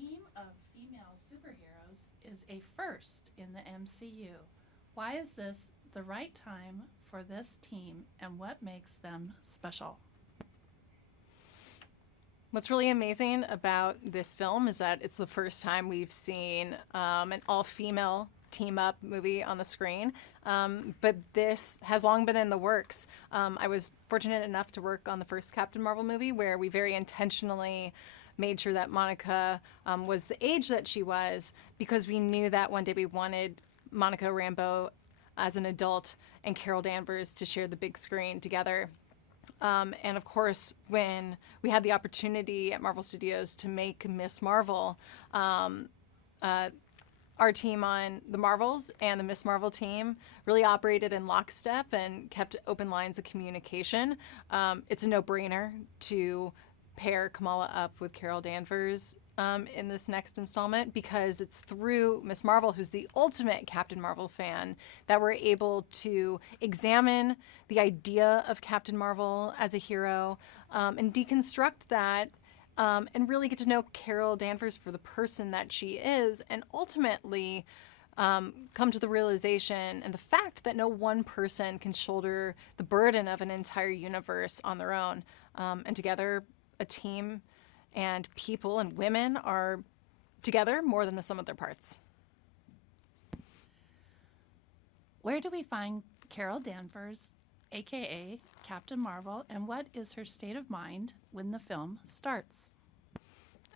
team of female superheroes is a first in the MCU. Why is this the right time for this team, and what makes them special? What's really amazing about this film is that it's the first time we've seen an all-female team-up movie on the screen, but this has long been in the works. I was fortunate enough to work on the first Captain Marvel movie, where we very intentionally made sure that Monica was the age that she was, because we knew that one day we wanted Monica Rambeau as an adult and Carol Danvers to share the big screen together. And of course, when we had the opportunity at Marvel Studios to make Miss Marvel, our team on the Marvels and the Miss Marvel team really operated in lockstep and kept open lines of communication. It's a no-brainer to pair Kamala up with Carol Danvers in this next installment, because it's through Miss Marvel, who's the ultimate Captain Marvel fan, that we're able to examine the idea of Captain Marvel as a hero and deconstruct that and really get to know Carol Danvers for the person that she is, and ultimately come to the realization and the fact that no one person can shoulder the burden of an entire universe on their own. And together, a team and people and women are together more than the sum of their parts. Where do we find Carol Danvers, aka Captain Marvel, and what is her state of mind when the film starts?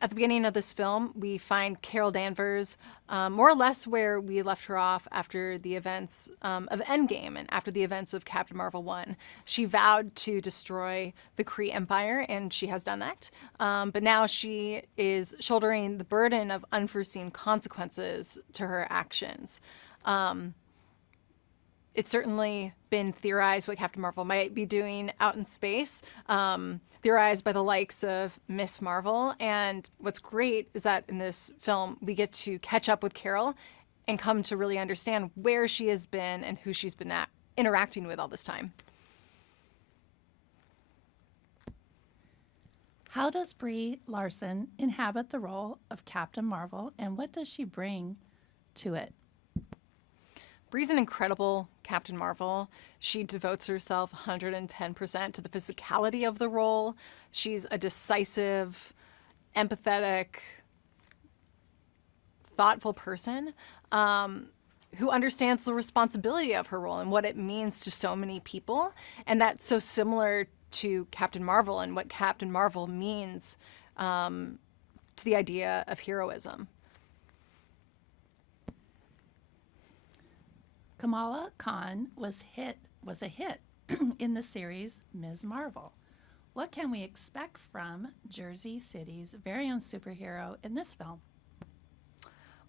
At the beginning of this film, we find Carol Danvers more or less where we left her off after the events of Endgame and after the events of Captain Marvel 1. She vowed to destroy the Kree Empire, and she has done that. But now she is shouldering the burden of unforeseen consequences to her actions. It's certainly been theorized what Captain Marvel might be doing out in space, theorized by the likes of Miss Marvel. And what's great is that in this film, we get to catch up with Carol and come to really understand where she has been and who she's been interacting with all this time. How does Brie Larson inhabit the role of Captain Marvel, and what does she bring to it? Brie's an incredible Captain Marvel. She devotes herself 110% to the physicality of the role. She's a decisive, empathetic, thoughtful person who understands the responsibility of her role and what it means to so many people. And that's so similar to Captain Marvel and what Captain Marvel means to the idea of heroism. Kamala Khan was a hit in the series Ms. Marvel. What can we expect from Jersey City's very own superhero in this film?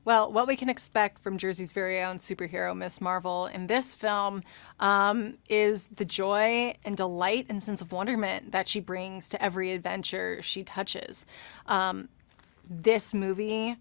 Well, what we can expect from Jersey's very own superhero, Miss Marvel, in this film is the joy and delight and sense of wonderment that she brings to every adventure she touches. This movie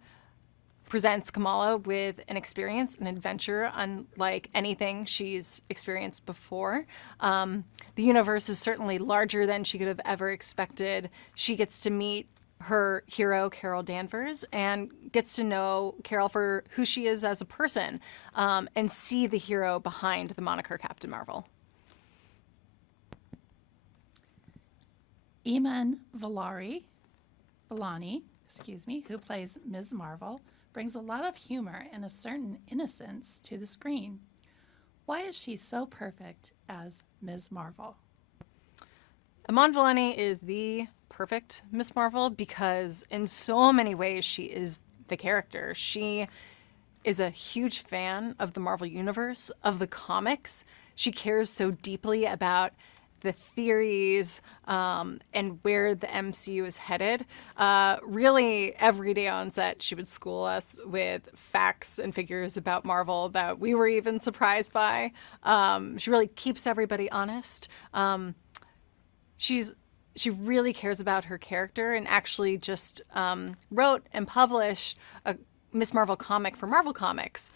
presents Kamala with an experience, an adventure unlike anything she's experienced before. The universe is certainly larger than she could have ever expected. She gets to meet her hero, Carol Danvers, and gets to know Carol for who she is as a person, and see the hero behind the moniker Captain Marvel. Iman Vellani, who plays Ms. Marvel, brings a lot of humor and a certain innocence to the screen. Why is she so perfect as Ms. Marvel? Iman Vellani is the perfect Miss Marvel because in so many ways she is the character. She is a huge fan of the Marvel Universe, of the comics. She cares so deeply about the theories and where the MCU is headed. Really, every day on set, she would school us with facts and figures about Marvel that we were even surprised by. She really keeps everybody honest. She really cares about her character and actually just wrote and published a Miss Marvel comic for Marvel Comics.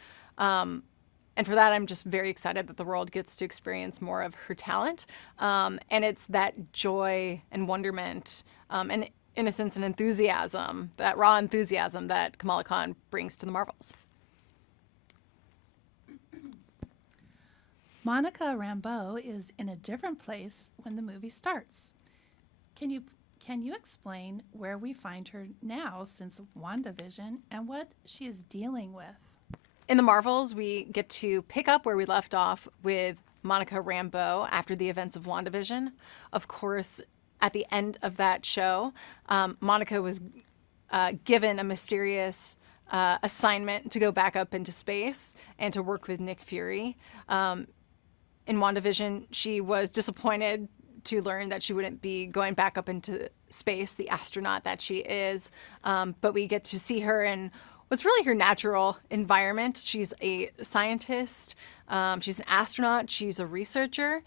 And for that, I'm just very excited that the world gets to experience more of her talent. And it's that joy and wonderment and innocence and enthusiasm, that raw enthusiasm that Kamala Khan brings to the Marvels. Monica Rambeau is in a different place when the movie starts. Can you explain where we find her now since WandaVision and what she is dealing with? In the Marvels, we get to pick up where we left off with Monica Rambeau after the events of WandaVision. Of course, at the end of that show, Monica was given a mysterious assignment to go back up into space and to work with Nick Fury. In WandaVision, she was disappointed to learn that she wouldn't be going back up into space, the astronaut that she is. But we get to see her in what's really her natural environment. She's a scientist. She's an astronaut. She's a researcher.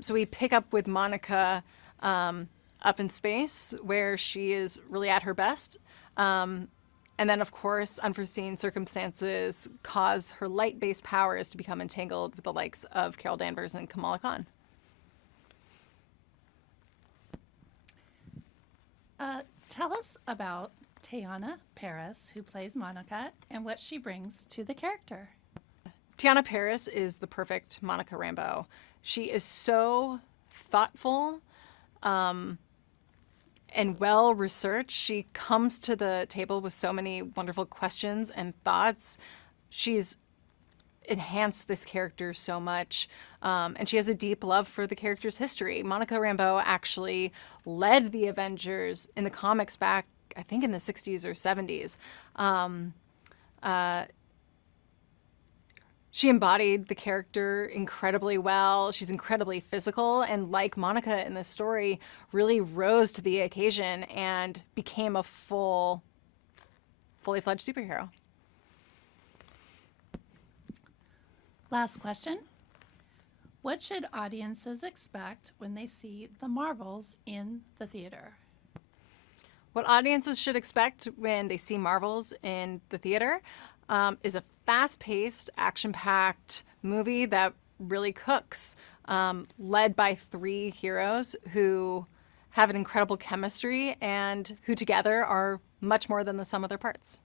So we pick up with Monica up in space, where she is really at her best. And then, of course, unforeseen circumstances cause her light-based powers to become entangled with the likes of Carol Danvers and Kamala Khan. Tell us about Tiana Paris, who plays Monica, and what she brings to the character. Tiana Paris is the perfect Monica Rambeau. She is so thoughtful and well-researched. She comes to the table with so many wonderful questions and thoughts. She's enhanced this character so much, and she has a deep love for the character's history. Monica Rambeau actually led the Avengers in the comics back, I think, in the 60s or 70s. She embodied the character incredibly well. She's incredibly physical, and like Monica in this story, really rose to the occasion and became a fully fledged superhero. Last question. What should audiences expect when they see the Marvels in the theater? What audiences should expect when they see Marvels in the theater is a fast-paced, action-packed movie that really cooks, led by three heroes who have an incredible chemistry and who together are much more than the sum of their parts.